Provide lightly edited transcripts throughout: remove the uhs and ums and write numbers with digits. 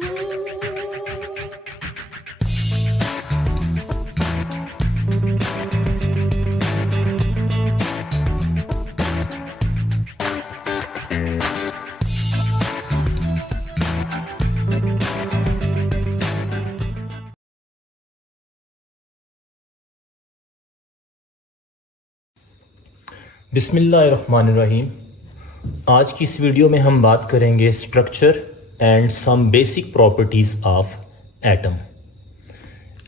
बिस्मिल्लाहिर्रहमानिर्रहीम। आज की इस वीडियो में हम बात करेंगे structure and some basic properties of atom.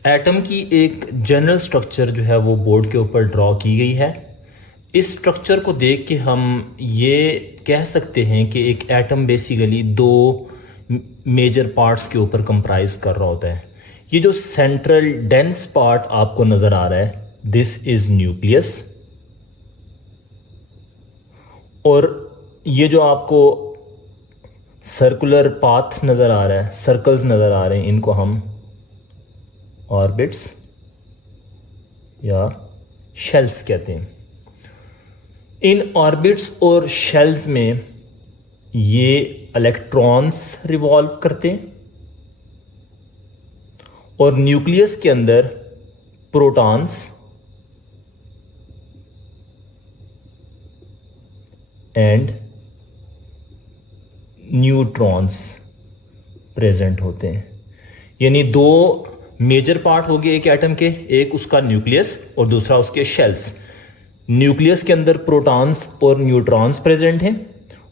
Atom की एक जनरल स्ट्रक्चर जो है वो बोर्ड के ऊपर ड्रॉ की गई है। इस स्ट्रक्चर को देख के हम ये कह सकते हैं कि एक एटम बेसिकली दो मेजर पार्ट्स के ऊपर कंप्राइज कर रहा होता है। ये जो सेंट्रल डेंस पार्ट आपको नज़र आ रहा है, दिस इज़ न्यूक्लियस। और ये जो आपको सर्कुलर पाथ नज़र आ रहा है, सर्कल्स नज़र आ रहे हैं, इनको हम ऑर्बिट्स या शेल्स कहते हैं। इन ऑर्बिट्स और शेल्स में ये इलेक्ट्रॉन्स रिवॉल्व करते हैं और न्यूक्लियस के अंदर प्रोटॉन्स एंड न्यूट्रॉन्स प्रेजेंट होते हैं। यानी दो मेजर पार्ट हो गए एक एटम के, एक उसका न्यूक्लियस और दूसरा उसके शेल्स। न्यूक्लियस के अंदर प्रोटॉन्स और न्यूट्रॉन्स प्रेजेंट हैं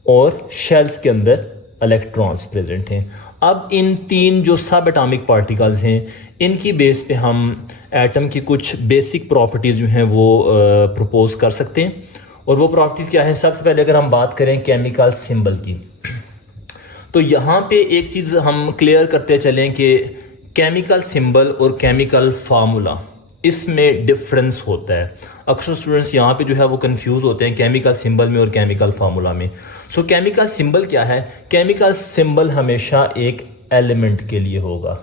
और शेल्स के अंदर इलेक्ट्रॉन्स प्रेजेंट हैं। अब इन तीन जो सब एटॉमिक पार्टिकल्स हैं, इनकी बेस पे हम एटम की कुछ बेसिक प्रॉपर्टीज जो हैं वो प्रपोज कर सकते हैं। और वो प्रॉपर्टीज क्या है? सबसे पहले अगर हम बात करें केमिकल सिंबल की, तो यहां पे एक चीज हम क्लियर करते चलें कि केमिकल सिंबल और केमिकल फार्मूला, इसमें डिफरेंस होता है। अक्सर स्टूडेंट्स यहां पे जो है वो कंफ्यूज होते हैं केमिकल सिंबल में और केमिकल फार्मूला में। सो केमिकल सिंबल क्या है? केमिकल सिंबल हमेशा एक एलिमेंट के लिए होगा।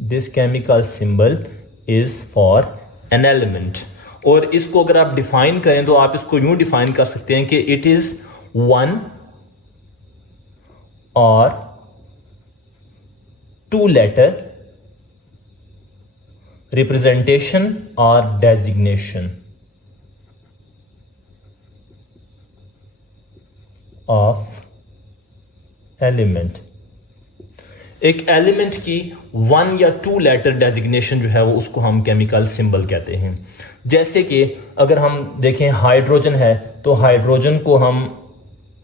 This chemical symbol is for an element. और इसको अगर आप डिफाइन करें तो आप इसको यूं डिफाइन कर सकते हैं कि इट इज वन और टू लेटर रिप्रेजेंटेशन और डेजिग्नेशन ऑफ एलिमेंट। एक एलिमेंट की वन या टू लेटर डेजिग्नेशन जो है वो उसको हम केमिकल सिंबल कहते हैं। जैसे कि अगर हम देखें हाइड्रोजन है तो हाइड्रोजन को हम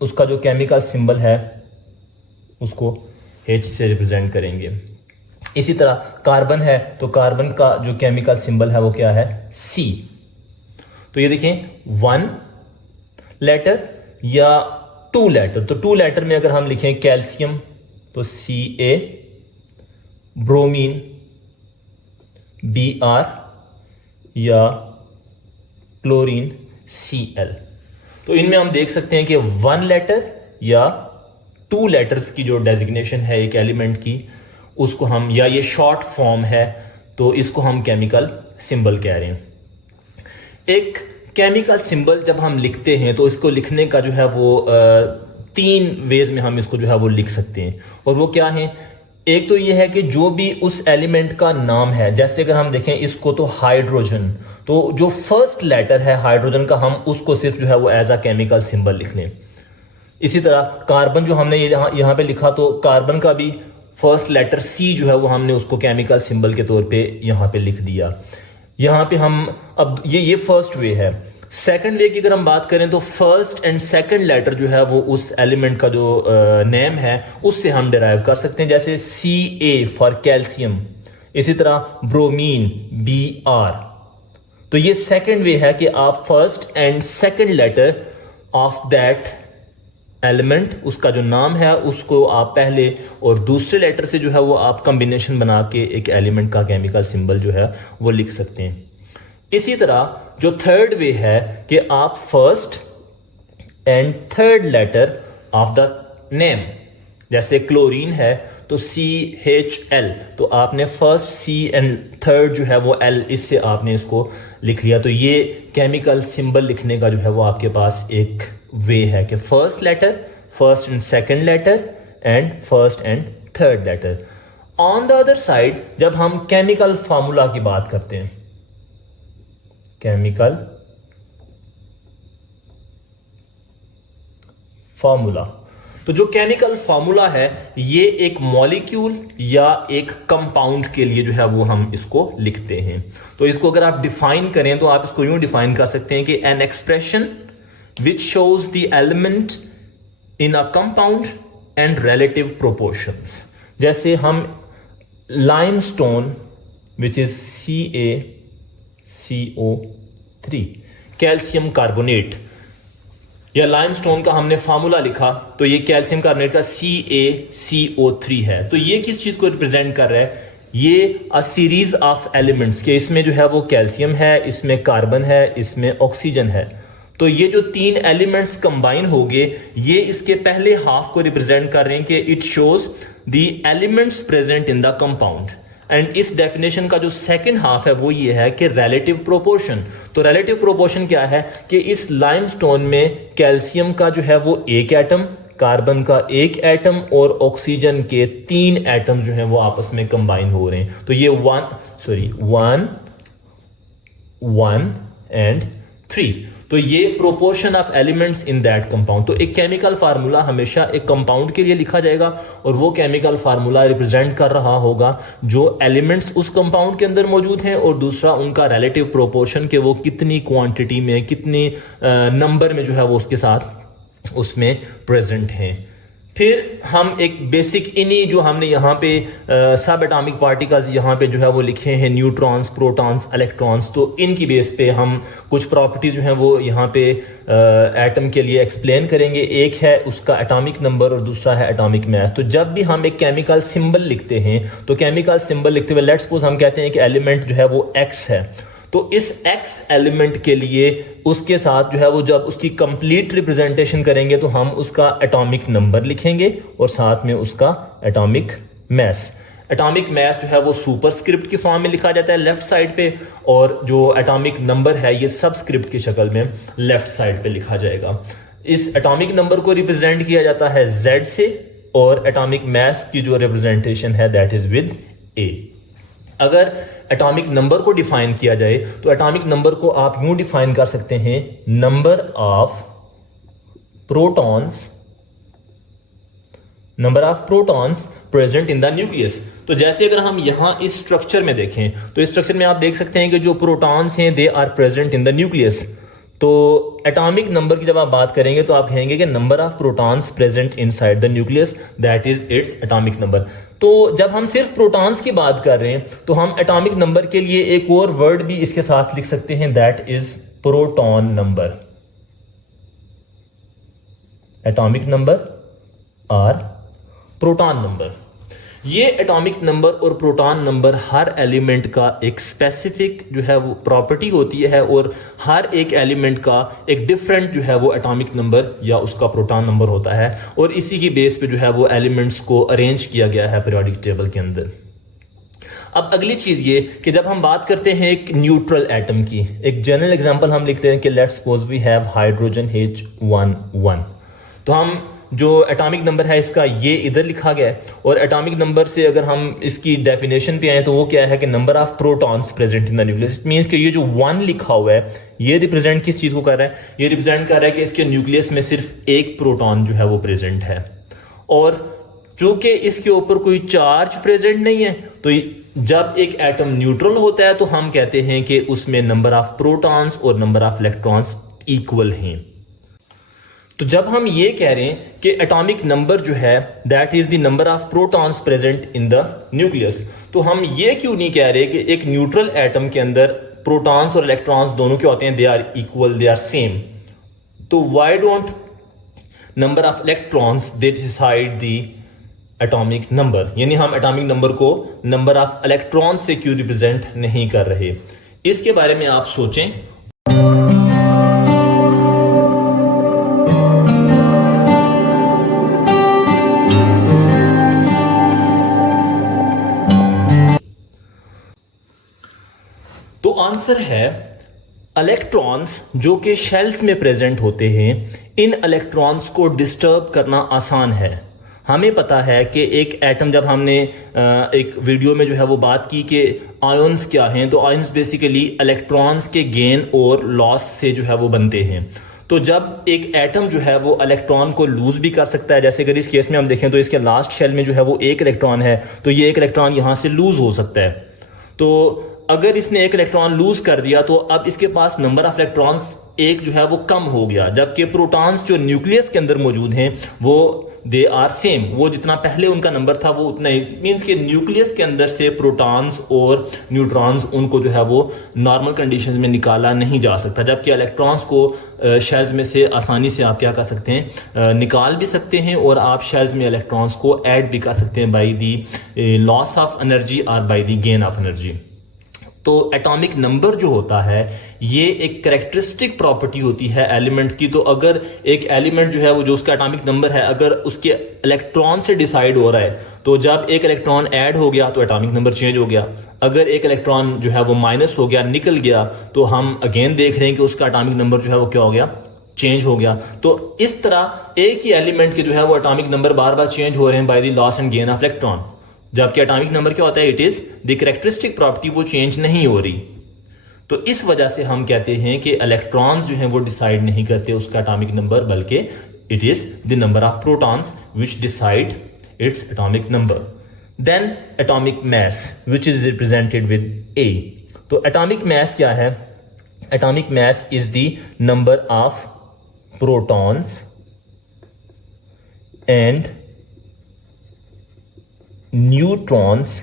उसका जो केमिकल सिंबल है उसको H से रिप्रेजेंट करेंगे। इसी तरह कार्बन है तो कार्बन का जो केमिकल सिंबल है वो क्या है? C। तो ये देखें वन लेटर या टू लेटर। तो टू लेटर में अगर हम लिखें कैल्शियम तो Ca, ब्रोमीन Br या क्लोरीन Cl। तो इनमें हम देख सकते हैं कि वन लेटर या टू लेटर्स की जो डेजिग्नेशन है एक एलिमेंट की, उसको हम, या ये शॉर्ट फॉर्म है तो इसको हम केमिकल सिंबल कह रहे हैं। एक केमिकल सिंबल जब हम लिखते हैं तो इसको लिखने का जो है वो तीन वेज में हम इसको जो है वो लिख सकते हैं। और वो क्या है? एक तो ये है कि जो भी उस एलिमेंट का नाम है, जैसे अगर हम देखें इसको तो हाइड्रोजन, तो जो फर्स्ट लेटर है हाइड्रोजन का हम उसको सिर्फ जो है वो एज अ केमिकल सिंबल लिख लें। इसी तरह कार्बन जो हमने यहां पे लिखा तो कार्बन का भी फर्स्ट लेटर C जो है वो हमने उसको केमिकल सिंबल के तौर पे यहां पे लिख दिया। यहां पे हम अब ये फर्स्ट वे है। सेकंड वे की अगर हम बात करें तो फर्स्ट एंड सेकंड लेटर जो है वो उस एलिमेंट का जो नेम है उससे हम डिराइव कर सकते हैं, जैसे Ca फॉर कैल्शियम, इसी तरह ब्रोमीन Br। तो ये सेकंड वे है कि आप first and second letter of that element, उसका जो नाम है उसको आप पहले और दूसरे लेटर से जो है वो आप कॉम्बिनेशन बना के एक एलिमेंट का केमिकल सिंबल जो है वो लिख सकते हैं। इसी तरह जो थर्ड वे है कि आप first and third letter of the name, जैसे क्लोरीन है तो CHL, तो आपने फर्स्ट C एंड थर्ड जो है वो L, इससे आपने इसको लिख लिया। तो ये केमिकल सिंबल लिखने का जो है वो आपके पास एक वे है कि first letter, first and second letter and first and third letter. On the other side जब हम केमिकल फार्मूला की बात करते हैं, केमिकल फार्मूला, तो जो केमिकल फार्मूला है ये एक मॉलिक्यूल या एक कंपाउंड के लिए जो है वो हम इसको लिखते हैं। तो इसको अगर आप डिफाइन करें तो आप इसको यूं डिफाइन कर सकते हैं कि an expression which shows the element in a compound and relative proportions. जैसे हम limestone which is CaCO3, calcium carbonate, या लाइमस्टोन का हमने फार्मूला लिखा तो ये कैल्शियम कार्बोनेट का CaCO3 है। तो ये किस चीज को रिप्रेजेंट कर रहा है? ये अ सीरीज ऑफ एलिमेंट्स के, इसमें जो है वो कैल्शियम है, इसमें कार्बन है, इसमें ऑक्सीजन है। तो ये जो तीन एलिमेंट्स कंबाइन हो गए ये इसके पहले हाफ को रिप्रेजेंट कर रहे हैं कि it shows the elements present in the compound. And इस डेफिनेशन का जो सेकंड हाफ है वो ये है कि रिलेटिव प्रोपोर्शन। तो रिलेटिव प्रोपोर्शन क्या है कि इस लाइमस्टोन में कैल्शियम का जो है वो एक एटम, कार्बन का एक एटम और ऑक्सीजन के 3 एटम जो हैं वो आपस में कंबाइन हो रहे हैं। तो ये 1 एंड 3, तो ये proportion of elements in that compound. तो एक केमिकल फार्मूला हमेशा एक कंपाउंड के लिए लिखा जाएगा और वो केमिकल फार्मूला रिप्रेजेंट कर रहा होगा जो एलिमेंट्स उस कंपाउंड के अंदर मौजूद हैं, और दूसरा उनका रिलेटिव प्रोपोर्शन के वो कितनी क्वांटिटी में, कितनी नंबर में जो है वो उसके साथ उसमें प्रेजेंट हैं। फिर हम एक बेसिक इन्हीं जो हमने यहाँ पे सब एटॉमिक पार्टिकल्स यहाँ पे जो है वो लिखे हैं, न्यूट्रॉन्स, प्रोटॉन्स, इलेक्ट्रॉन्स, तो इनकी बेस पे हम कुछ प्रॉपर्टी जो है वो यहाँ पे एटम के लिए एक्सप्लेन करेंगे। एक है उसका एटॉमिक नंबर और दूसरा है एटॉमिक मास। तो जब भी हम एक केमिकल सिंबल लिखते हैं तो केमिकल सिंबल लिखते हुए लेट्स सपोज हम कहते हैं कि एलिमेंट जो है वो X है, तो इस X एलिमेंट के लिए उसके साथ जो है वो जब उसकी कंप्लीट रिप्रेजेंटेशन करेंगे तो हम उसका एटॉमिक नंबर लिखेंगे और साथ में उसका एटॉमिक मास। एटॉमिक मास जो है वो सुपरस्क्रिप्ट की फॉर्म में लिखा जाता है लेफ्ट साइड पे, और जो एटॉमिक नंबर है ये सबस्क्रिप्ट की शक्ल में लेफ्ट साइड पे लिखा जाएगा। इस एटॉमिक नंबर को रिप्रेजेंट किया जाता है Z से, और एटॉमिक मास की जो रिप्रेजेंटेशन है दैट इज विद A। अगर एटॉमिक नंबर को डिफाइन किया जाए तो एटॉमिक नंबर को आप यूं डिफाइन कर सकते हैं, number of protons present in the nucleus. तो जैसे अगर हम यहां इस स्ट्रक्चर में देखें तो इस स्ट्रक्चर में आप देख सकते हैं कि जो प्रोटॉन्स हैं they are present in the nucleus. तो एटॉमिक नंबर की जब आप बात करेंगे तो आप कहेंगे कि number of protons present inside the nucleus that is its atomic number. तो जब हम सिर्फ प्रोटॉन्स की बात कर रहे हैं तो हम एटॉमिक नंबर के लिए एक और वर्ड भी इसके साथ लिख सकते हैं, that is proton number. Atomic number और प्रोटॉन नंबर, ये एटॉमिक नंबर और प्रोटॉन नंबर हर एलिमेंट का एक स्पेसिफिक जो है वो प्रॉपर्टी होती है, और हर एक एलिमेंट का एक डिफरेंट जो है वो एटॉमिक नंबर या उसका प्रोटॉन नंबर होता है, और इसी की बेस पे जो है वो एलिमेंट्स को अरेंज किया गया है पीरियोडिक टेबल के अंदर। अब अगली चीज ये कि जब हम बात करते हैं एक न्यूट्रल एटम की, एक जनरल एग्जांपल हम लिखते हैं कि let's suppose we have hydrogen H11, तो हम जो एटॉमिक नंबर है इसका ये इधर लिखा गया है, और एटॉमिक नंबर से अगर हम इसकी डेफिनेशन पे आए तो वो क्या है कि number of protons present in the nucleus. It means कि ये जो 1 लिखा हुआ है ये रिप्रेजेंट किस चीज को कर रहा है? ये रिप्रेजेंट कर रहा है कि इसके न्यूक्लियस में सिर्फ एक प्रोटॉन जो है वो प्रेजेंट है, और चूंकि इसके ऊपर कोई चार्ज प्रेजेंट नहीं है तो जब एक एटम न्यूट्रल होता है तो हम कहते हैं कि उसमें नंबर ऑफ प्रोटॉन्स और नंबर ऑफ इलेक्ट्रॉन्स इक्वल हैं। तो जब हम ये कह रहे हैं कि एटॉमिक नंबर जो है that is the number of protons present in the nucleus, तो हम ये क्यों नहीं कह रहे कि एक न्यूट्रल एटम के अंदर प्रोटॉन्स और इलेक्ट्रॉन्स दोनों क्या होते हैं? They are equal, they are same. तो why don't number of electrons they decide the atomic number, यानी हम एटॉमिक नंबर को नंबर ऑफ इलेक्ट्रॉन्स से क्यों रिप्रेजेंट नहीं कर रहे? इसके बारे में आप सोचें। तो आंसर है इलेक्ट्रॉन्स जो कि शेल्स में प्रेजेंट होते हैं, इन इलेक्ट्रॉन्स को डिस्टर्ब करना आसान है। हमें पता है कि एक एटम, जब हमने एक वीडियो में जो है वो बात की कि आयंस क्या हैं, तो आयंस बेसिकली इलेक्ट्रॉन्स के गेन और लॉस से जो है वो बनते हैं। तो जब एक एटम जो है वो इलेक्ट्रॉन को लूज भी कर सकता है, जैसे अगर इस केस में हम देखें तो इसके लास्ट शेल में जो है वो एक इलेक्ट्रॉन है, तो ये एक इलेक्ट्रॉन यहां से लूज हो सकता है। तो अगर इसने एक इलेक्ट्रॉन लूज कर दिया तो अब इसके पास नंबर ऑफ इलेक्ट्रॉन्स एक जो है वो कम हो गया, जबकि प्रोटॉन्स जो न्यूक्लियस के अंदर मौजूद हैं वो दे आर सेम, वो जितना पहले उनका नंबर था वो उतना ही, मींस के न्यूक्लियस के अंदर से प्रोटॉन्स और न्यूट्रॉन्स उनको जो है वो नॉर्मल कंडीशंस में निकाला नहीं जा सकता, जबकि इलेक्ट्रॉन्स को शेल्स में से आसानी से आप क्या कर सकते हैं, निकाल भी सकते हैं, और आप शेल्स में इलेक्ट्रॉन्स को ऐड भी कर सकते हैं by the loss of energy और by the gain of energy. तो एटॉमिक नंबर जो होता है ये एक कैरेक्टरिस्टिक प्रॉपर्टी होती है एलिमेंट की। तो अगर एक एलिमेंट जो है वो जो उसका एटॉमिक नंबर है अगर उसके इलेक्ट्रॉन से डिसाइड हो रहा है, तो जब एक इलेक्ट्रॉन ऐड हो गया तो एटॉमिक नंबर चेंज हो गया। अगर एक इलेक्ट्रॉन जो है वो माइनस हो गया, निकल गया, तो हम अगेन देख रहे हैं कि उसका एटॉमिक नंबर जो है वो क्या हो गया, चेंज हो गया। तो इस तरह एक ही एलिमेंट के जो है वो एटॉमिक नंबर बार बार चेंज हो रहे हैं by the loss and gain of electron, जबकि एटॉमिक नंबर क्या होता है, it is the characteristic property, वो चेंज नहीं हो रही। तो इस वजह से हम कहते हैं कि इलेक्ट्रॉन्स जो हैं वो डिसाइड नहीं करते उसका एटॉमिक नंबर, बल्कि it is the number of protons which decide its atomic number. Then atomic mass which is represented with A. तो एटॉमिक मास क्या है? Atomic mass is the number of protons and neutrons.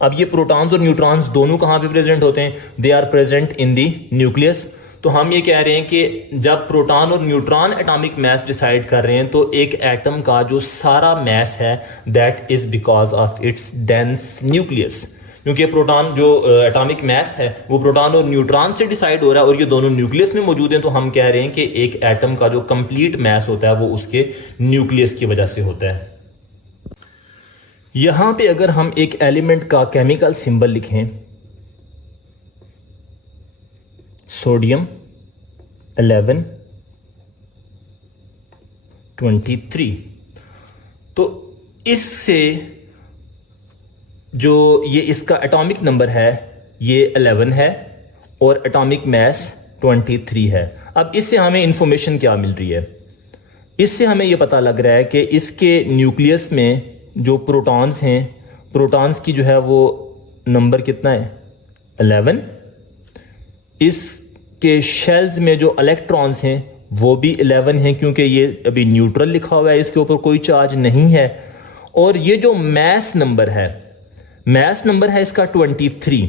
अब ये protons और neutrons दोनों कहां पे present होते हैं? They are present in the nucleus. तो हम ये कह रहे हैं कि जब प्रोटॉन और न्यूट्रॉन एटॉमिक मास डिसाइड कर रहे हैं तो एक एटम का जो सारा मास है that is because of its dense nucleus, क्योंकि प्रोटॉन जो एटॉमिक मास है वो प्रोटॉन और न्यूट्रॉन से डिसाइड हो रहा है और ये दोनों न्यूक्लियस में मौजूद हैं। तो हम कह रहे हैं कि एक एटम का जो कंप्लीट मास होता है वो उसके न्यूक्लियस की वजह से होता है। यहां पे अगर हम एक एलिमेंट का केमिकल सिंबल लिखें, सोडियम 11 23, तो इससे जो ये इसका एटॉमिक नंबर है ये 11 है और एटॉमिक मास 23 है। अब इससे हमें इंफॉर्मेशन क्या मिल रही है? इससे हमें यह पता लग रहा है कि इसके न्यूक्लियस में जो प्रोटॉन्स हैं, प्रोटॉन्स की जो है वो नंबर कितना है? 11। इसके शेल्स में जो इलेक्ट्रॉन्स हैं वो भी 11 हैं, क्योंकि ये अभी न्यूट्रल लिखा हुआ है, इसके ऊपर कोई चार्ज नहीं है। और ये जो मास नंबर है, मास नंबर है इसका 23,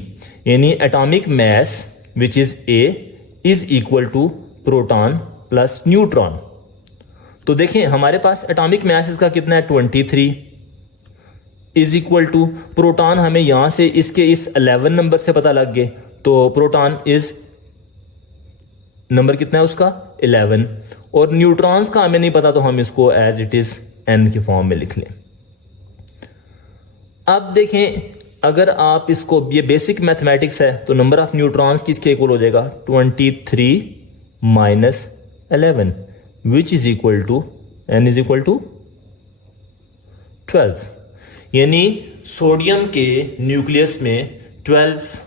यानी atomic mass which is a is equal to proton plus neutron. तो देखें हमारे पास एटॉमिक मास इसका कितना है? 23 इज इक्वल टू प्रोटॉन, हमें यहां से इसके इस 11 नंबर से पता लग गए, तो प्रोटॉन इज नंबर कितना है उसका? 11। और न्यूट्रॉन्स का हमें नहीं पता, तो हम इसको एज इट इज n के फॉर्म में लिख लें। अब देखें अगर आप इसको, ये बेसिक मैथमेटिक्स है, तो नंबर ऑफ न्यूट्रॉन्स किसके इक्वल हो जाएगा? 23 minus 11 which is equal to n is equal to 12। यानी सोडियम के न्यूक्लियस में 12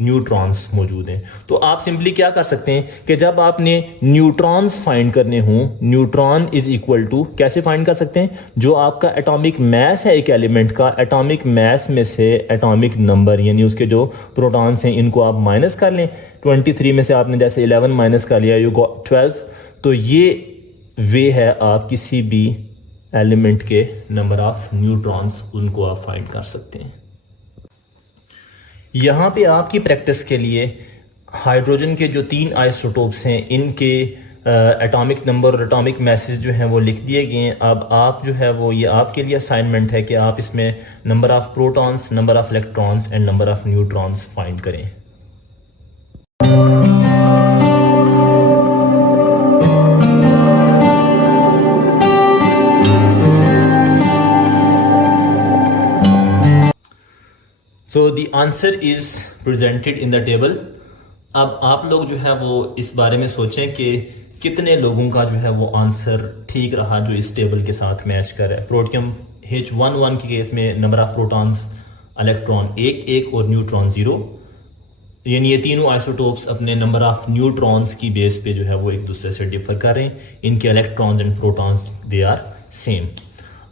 न्यूट्रॉन्स मौजूद हैं। तो आप सिंपली क्या कर सकते हैं कि जब आपने न्यूट्रॉन्स फाइंड करने हों, न्यूट्रॉन इज इक्वल टू, कैसे फाइंड कर सकते हैं? जो आपका एटॉमिक मास है एक एलिमेंट का, एटॉमिक मास में से एटॉमिक नंबर यानी उसके जो प्रोटॉन्स हैं इनको आप माइनस कर लें। 23 में से आपने जैसे 11 माइनस कर लिया, यू गॉट 12। तो ये वे है आप किसी भी एलिमेंट के नंबर ऑफ न्यूट्रॉन्स उनको आप फाइंड कर सकते हैं। यहां पे आपकी प्रैक्टिस के लिए हाइड्रोजन के जो 3 आइसोटोप्स हैं इनके एटॉमिक नंबर और एटॉमिक मैसेज जो हैं वो लिख दिए गए हैं। अब आप जो है वो, ये आपके लिए असाइनमेंट है कि आप इसमें number of protons, number of electrons and number of neutrons find करें। So the answer is presented in the table। अब आप लोग जो है वो इस बारे में सोचें कि कितने लोगों का जो है वो आंसर ठीक रहा जो इस टेबल के साथ मैच कर रहा है। प्रोटियम H11 के केस में नंबर ऑफ प्रोटॉन्स इलेक्ट्रॉन 1 और न्यूट्रॉन 0, यानी ये तीनों आइसोटोप्स अपने नंबर ऑफ न्यूट्रॉन्स की बेस पे जो है वो एक दूसरे से डिफर कर रहे हैं। इनके electrons and protons they are same.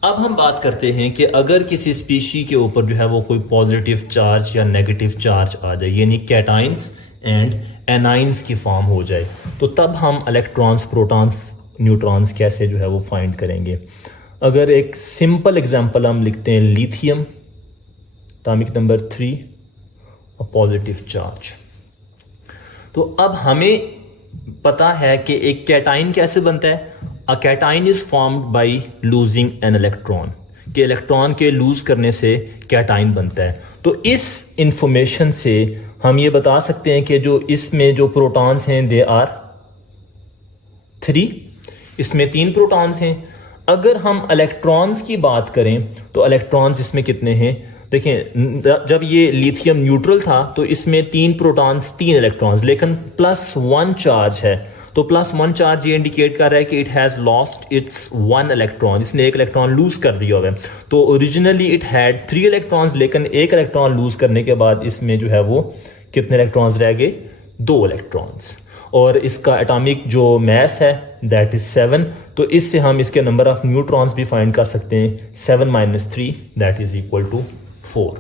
अब हम बात करते हैं कि अगर किसी स्पीशी के ऊपर जो है वो कोई पॉजिटिव चार्ज या नेगेटिव चार्ज आ जाए, यानी कैटाइंस एंड एनाइंस की फॉर्म हो जाए, तो तब हम इलेक्ट्रॉन्स, प्रोटॉन्स, न्यूट्रॉन्स कैसे जो है वो फाइंड करेंगे। अगर एक सिंपल एग्जांपल हम लिखते हैं, लिथियम एटॉमिक नंबर 3 और पॉजिटिव चार्ज, तो अब हमें पता है कि एक कैटाइन कैसे बनता है। A cation is formed by losing an electron, कि इलेक्ट्रॉन के लूज करने से कैटाइन बनता है। तो इस इंफॉर्मेशन से हम ये बता सकते हैं कि जो इसमें जो प्रोटॉन्स हैं दे आर 3, इसमें 3 प्रोटॉन्स हैं। अगर हम इलेक्ट्रॉन्स की बात करें तो इलेक्ट्रॉन्स इसमें कितने हैं, देखें जब ये लिथियम न्यूट्रल था तो इसमें 3 प्रोटॉन्स 3 इलेक्ट्रॉन्स, लेकिन +1 चार्ज है, तो +1 चार्ज ये इंडिकेट कर रहा है कि it has lost its 1 electron, इसने 1 इलेक्ट्रॉन लूज कर दिया हुआ है। तो ओरिजिनली इट हैड 3 इलेक्ट्रॉन्स, लेकिन 1 इलेक्ट्रॉन लूज करने के बाद इसमें जो है वो कितने इलेक्ट्रॉन्स रह गए, 2 इलेक्ट्रॉन्स। और इसका एटॉमिक जो मास है दैट इज 7, तो इससे हम इसके नंबर ऑफ न्यूट्रॉन्स भी फाइंड कर सकते हैं, 7 - 3 दैट इज इक्वल टू 4।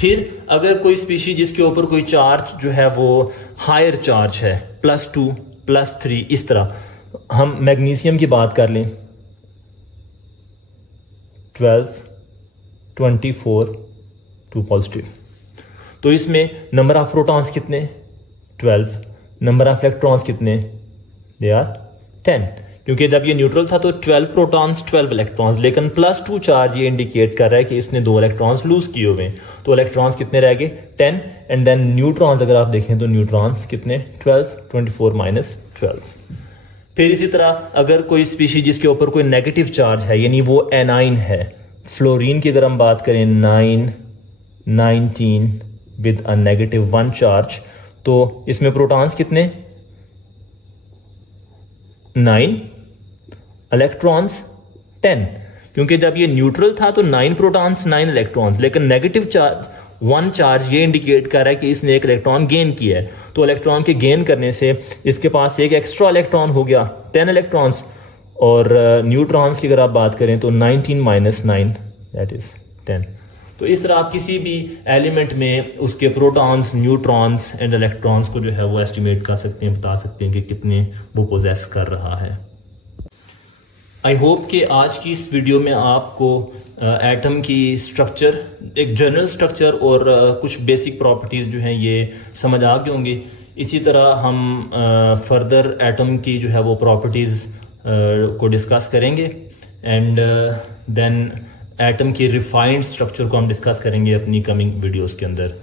फिर अगर कोई स्पीशी जिसके ऊपर कोई चार्ज जो है वो हायर चार्ज है, +2, +3, इस तरह, हम मैग्नीशियम की बात कर लें, 12, 24, 2 पॉजिटिव, तो इसमें नंबर ऑफ प्रोटॉन्स कितने, 12, नंबर ऑफ इलेक्ट्रॉन्स कितने, दे आर 10, क्योंकि जब ये न्यूट्रल था तो 12 प्रोटॉन्स 12 इलेक्ट्रॉन्स, लेकिन +2 चार्ज ये इंडिकेट कर रहा है कि इसने 2 इलेक्ट्रॉन्स लूज किए हुए हैं, तो इलेक्ट्रॉन्स कितने रह गए, 10, एंड देन न्यूट्रॉन्स अगर आप देखें तो न्यूट्रॉन्स कितने, 12, 24 - 12। फिर इसी तरह अगर कोई स्पीशी जिसके ऊपर कोई नेगेटिव चार्ज है, यानी वो एनाइन है, फ्लोरीन की अगर हम बात करें 9, 19 विद अ -1 चार्ज, तो इसमें प्रोटॉन्स कितने, 9, इलेक्ट्रॉन्स 10, क्योंकि जब ये न्यूट्रल था तो 9 प्रोटॉन्स 9 इलेक्ट्रॉन्स, लेकिन नेगेटिव चार्ज 1 चार्ज ये इंडिकेट कर रहा है कि इसने 1 इलेक्ट्रॉन गेन किया है, तो इलेक्ट्रॉन के गेन करने से इसके पास एक एक्स्ट्रा इलेक्ट्रॉन हो गया, 10 इलेक्ट्रॉन्स। और न्यूट्रॉन्स की अगर आप बात करें तो 19 - 9 दैट इज 10। तो इस तरह आप किसी भी एलिमेंट में उसके प्रोटॉन्स, न्यूट्रॉन्स एंड इलेक्ट्रॉन्स को जो है वो एस्टिमेट कर सकते हैं, बता सकते हैं कि कितने वो पोजेस कर रहा है। आई होप कि आज की इस वीडियो में आपको एटम की स्ट्रक्चर, एक जनरल स्ट्रक्चर और कुछ बेसिक प्रॉपर्टीज़ जो हैं ये समझ आ गए होंगे। इसी तरह हम फर्दर एटम की जो है वो प्रॉपर्टीज़ को डिस्कस करेंगे, एंड देन एटम की रिफाइंड स्ट्रक्चर को हम डिस्कस करेंगे अपनी कमिंग वीडियोस के अंदर।